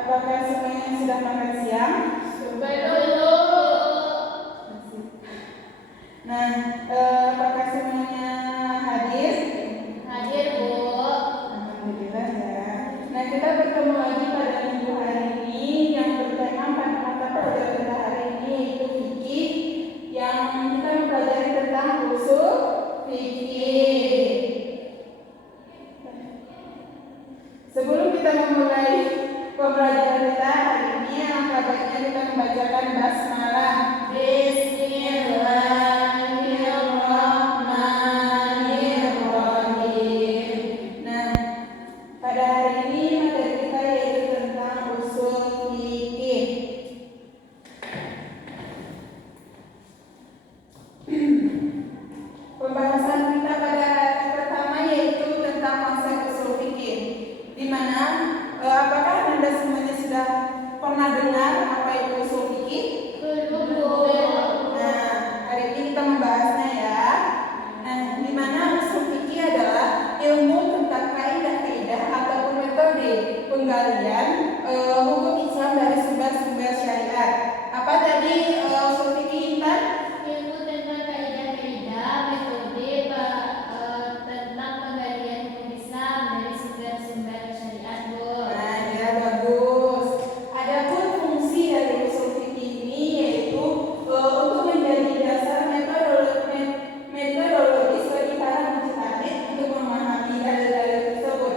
Apakah semuanya sudah makan siang? Sudah dulu. Nah, apakah semuanya hadir? Hadir, Bu. Alhamdulillah ya. Nah, kita bertemu lagi pada minggu hari ini yang bertema pada mata pelajaran kita hari ini yaitu fikih, yang kita mempelajari tentang usul fikih. Sebelum kita memulai pembelajaran kita hari ini, alangkah baiknya kita membacakan basmalah. Bismillahirrahmanirrahim. Nah, pada hari ini materi kita yaitu tentang usul fikih. Pembahasan kita pada hari pertama yaitu tentang konsep usul fikih, di mana apakah Anda semuanya sudah pernah dengar apa itu usul fikih? Nah, hari ini kita membahasnya ya. Nah, di mana usul fikih adalah ilmu tentang kaidah-kaidah ataupun metode penggalian hukum Islam dari sumber-sumber syariat. Apa tadi usul fikih, Intan? Ilmu tentang kaidah-kaidah, metode tentang penggalian hukum Islam dari sumber-sumber syariat, Bu. Nah, ya bagus. Adapun fungsi dari usul fikih ini yaitu untuk menjadi dasar metodologis bagi para mujtahid untuk memahami dalil-dalil tersebut.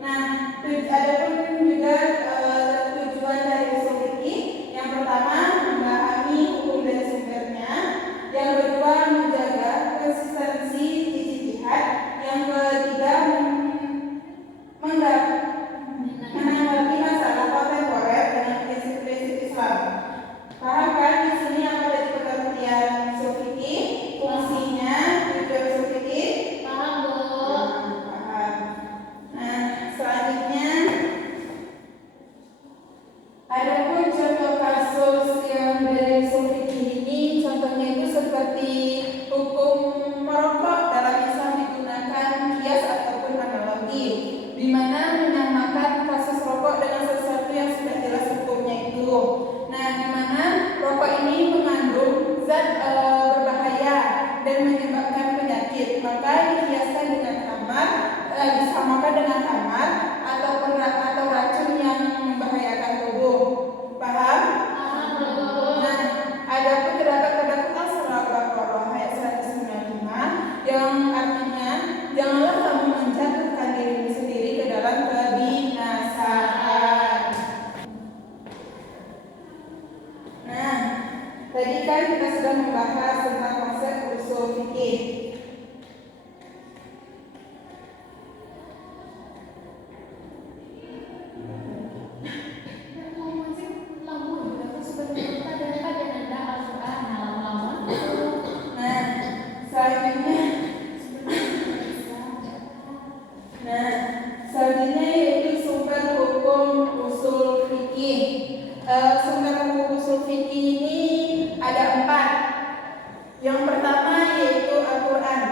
Nah, adapun juga tujuan dari usul fikih, yang pertama memahami hukum dari sumbernya, yang kedua menjaga konsistensi ijtihad, yang ketiga menanggapi masalah kontemporer dengan prinsip-prinsip Islam. Paham kan di sini apa dari pengertian usul fikih, fungsinya, tujuan usul fikih? Paham, Bu? Paham. Nah, selanjutnya adapun contoh kasus yang dari usul fikih ini, contohnya itu seperti hukum merokok dalam Islam digunakan kias ataupun analogi, di mana menyamakan kasus rokok dengan sesuatu yang sudah jelas hukumnya itu. Nah, di mana rokok ini mengandung zat berbahaya dan menyebabkan penyakit, maka dikiaskan dengan khamar, disamakan dengan khamar atau racun yang membahayakan tubuh. Paham? Paham, Bu? Nah, adapun terdapat surah Al-Baqarah ayat 195 yang artinya janganlah kamu menjatuhkan dirimu sendiri ke dalam kebinasaan. Nah, tadi kan kita sudah membahas tentang konsep usul fikih. Nah, selanjutnya yaitu sumber hukum usul fikih. Sumber hukum usul fikih ini ada 4. Yang pertama yaitu Al-Quran,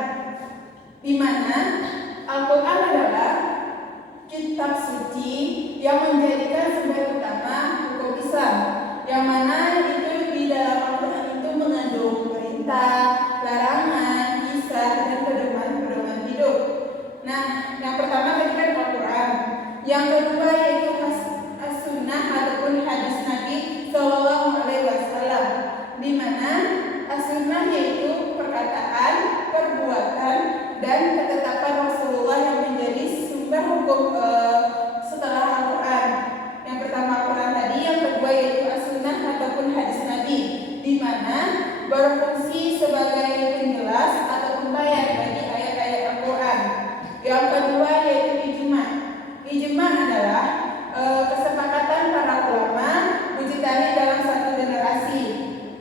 di mana Al-Quran adalah kitab suci yang menjadikan sumber utama hukum Islam, yang mana itu di dalam Al-Quran itu mengandung perintah, larangan, kisah, dan pedoman-pedoman hidup. Nah, yang pertama tadi kan Al-Quran, yang kedua yaitu as-sunnah ataupun hadis Nabi Sallallahu Alaihi Wasallam, di mana as-sunnah yaitu perkataan, perbuatan, dan ketetapan Rasulullah yang menjadi sumber hukum setelah Al-Quran. Yang pertama Al-Quran tadi, yang kedua yaitu as-sunnah ataupun hadis Nabi, di mana berfungsi sebagai penjelas atau pembayar bagi ayat-ayat Al-Quran. Yang kedua yaitu ijma'. Ijma' adalah kesepakatan para ulama mujtahid dalam satu generasi,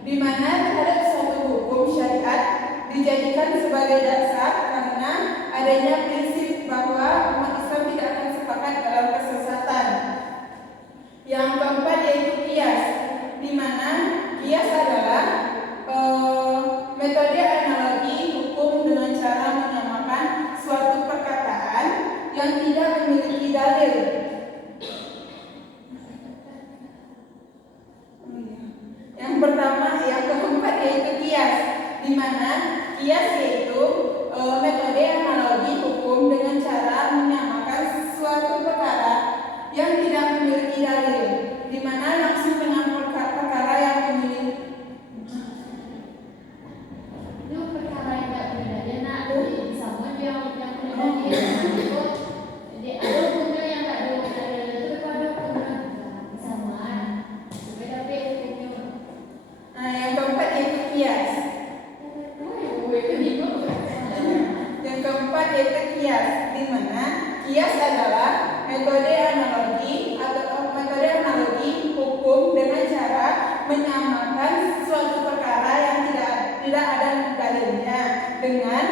di mana terhadap suatu hukum syariat dijadikan sebagai dasar karena adanya prinsip bahwa umat Islam tidak akan sepakat dalam kesesatan. Yang keempat yaitu qiyas, di mana qiyas adalah mana kias yaitu metode analogi hukum dengan cara menyamakan suatu perkara yang tidak memiliki dalil, di mana langsung dengan perkara yang memiliki Itu perkara yang nggak beda nak sama yang beda dia itu jadi ada hukumnya yang nggak ada itu pada hukumnya kesamaan beda hukumnya. Nah, yang keempat yaitu kias. Yang keempat yaitu kias, di mana kias adalah metode analogi atau metode analogi hukum dengan cara menyamakan suatu perkara yang tidak ada dalilnya dengan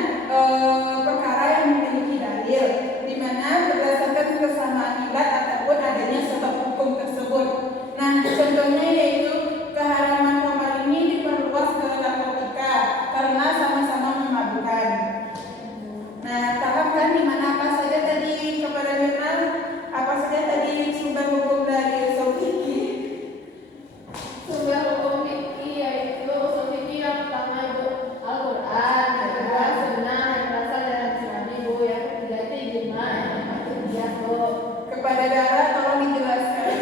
perkara yang memiliki dalil, di mana berdasarkan kesamaan ilat ataupun adanya sebab hukum tersebut. Nah, contohnya yaitu keharaman khamar ini diperluas ke narkotika karena sama-sama memabukkan. Nah, tahamkan di mana apa saja tadi kepada Mirna, apa saja tadi sumber hukum dari usul fikih? Sumber hukum fikih yaitu usul fikih yang pertama itu Al-Quran, yang kedua Sunnah yang berasal dari Islam, yang ketiga itu ijma, yang keempat itu qiyas. Kepada Dara tolong dijelaskan.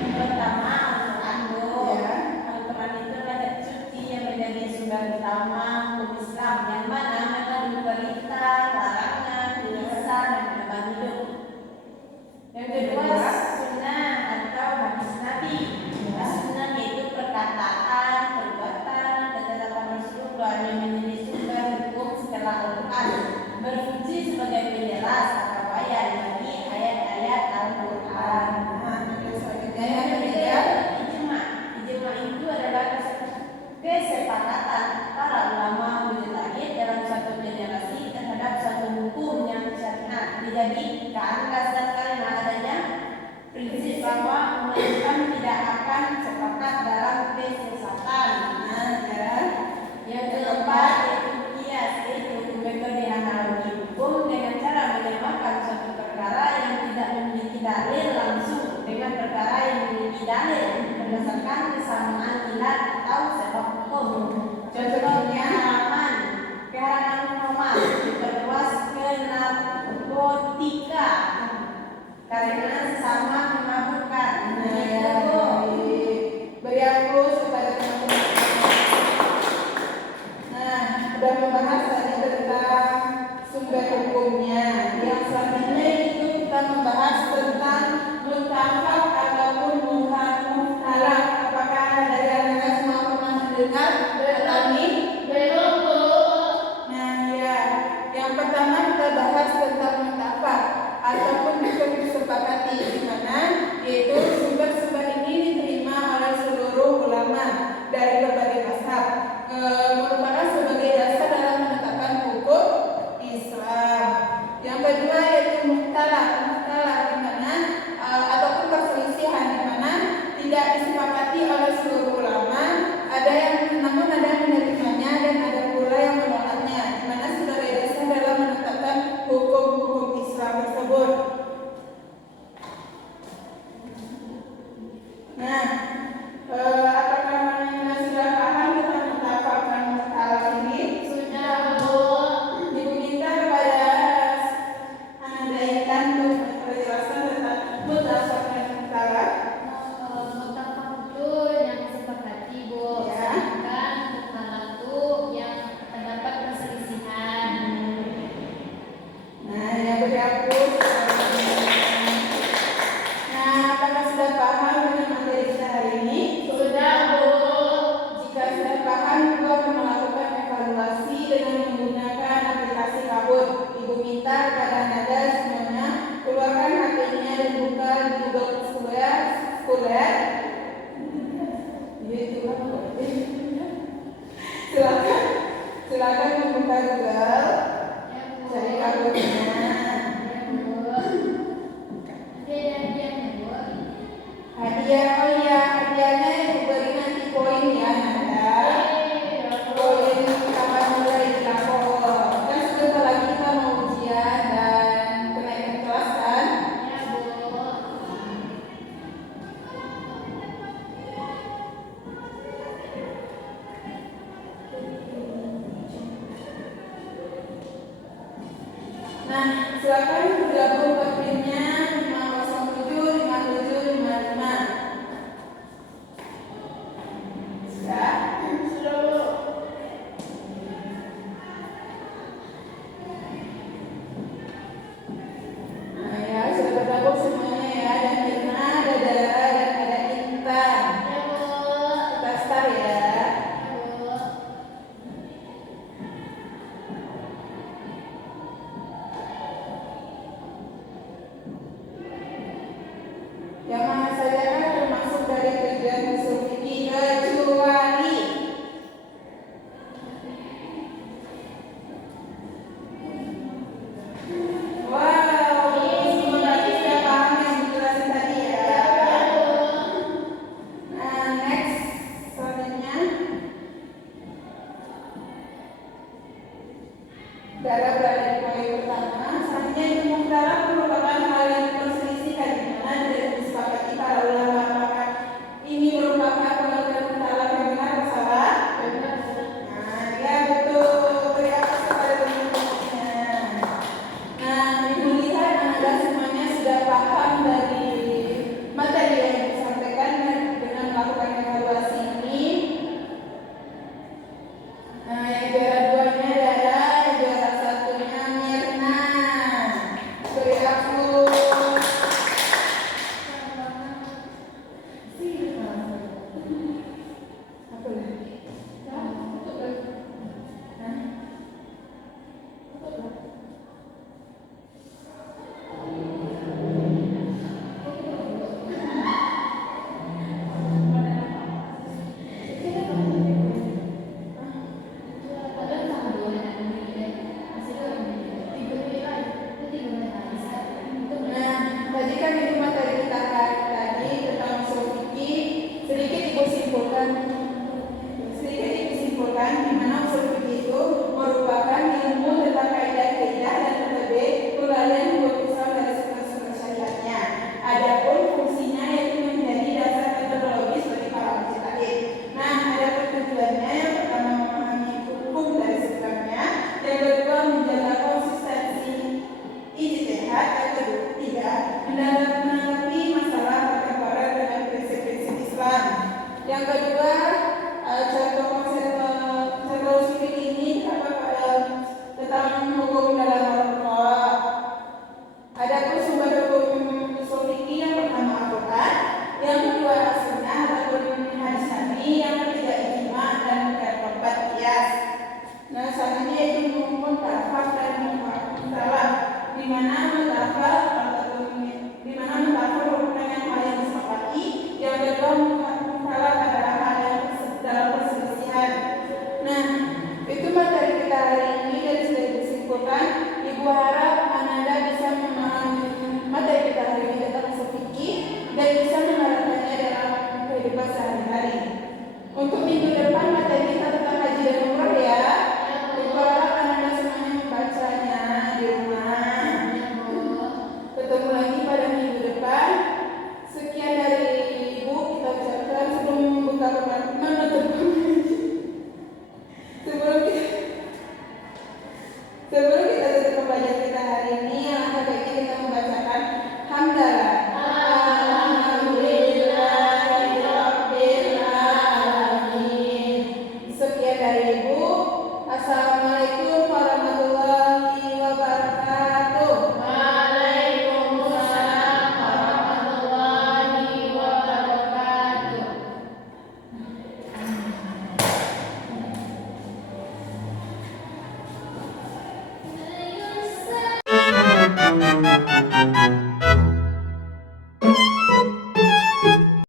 Yang pertama Al-Quran Bu. Ya. Al-Quran itu kitab suci yang menjadi sumber utama hukum Islam, yang mana mengandung perintah, larangan, tulisan dan pedoman hidup. Yang kedua Sunnah atau hadis Nabi. Sunnah yaitu perkataan, perbuatan, dan ketetapan Rasulullah yang menjadi sumber hukum setelah Al-Quran, berfungsi sebagai penjelas atau ayat bagi ayat-ayat Al-Quran. Selanjutnya yang ketiga, Ijma. Ijma itu adalah kesepakatan para ulama mujtahid dalam suatu generasi terhadap suatu hukum yang syariat, dijadikan dasar karena adanya prinsip bahwa umat tidak akan sepakat dalam kesesatan. nah ya, Yang keempat yaitu kias, yaitu metode analogi hukum dengan cara menyamakan suatu perkara yang tidak memiliki dalil langsung dengan perkara yang memiliki dalil berdasarkan kesamaan ilat atau sebab hukum. Contohnya keharaman khamar diperluas ke narkotika karena sesama memabukkan. nah ya, beri aplaus kepada teman-teman. Nah, sudah membahas tadi tentang sumber hukumnya. Yang selanjutnya itu kita membahas tentang mutlak ataupun mutlak. Apakah dari anda semua pernah mendengar atau ini? Belum Bu. Nah ya, yang pertama kita bahas tentang mutlak ataupun disepakati, di mana yaitu sumber-sumber ini diterima oleh seluruh ulama dari berbagai mazhab, merupakan sebagai dasar dalam menetapkan hukum Islam. Yang kedua yaitu mukhtalaf di mana ataupun perselisihan, di mana tidak disepakati oleh seluruh ulama, namun ada yang menerimanya dan ada pula yang menolaknya, di mana sebagai dasar dalam menetapkan hukum-hukum Islam tersebut. Nah, apakah Anda sudah paham tentang mutlak ini? Sudah Bu. Ibu minta kepada Anda untuk menjelaskan tentang mutlak dan mutlak. Mutlak itu yang disepakati Bu. Ya. Sedangkan mutlak itu yang terdapat perselisihan. Nah, yang berlaku. Nah, apakah sudah paham dengan materi kita hari ini? Sudah Bu. Jika sudah paham, Ibu akan melakukan evaluasi dengan menggunakan aplikasi Kahoot. Ibu minta kepada Anda semuanya keluarkan HP-nya dan buka Google Scholar. Silakan membuka Google, Ya Bu. cari Kahoot.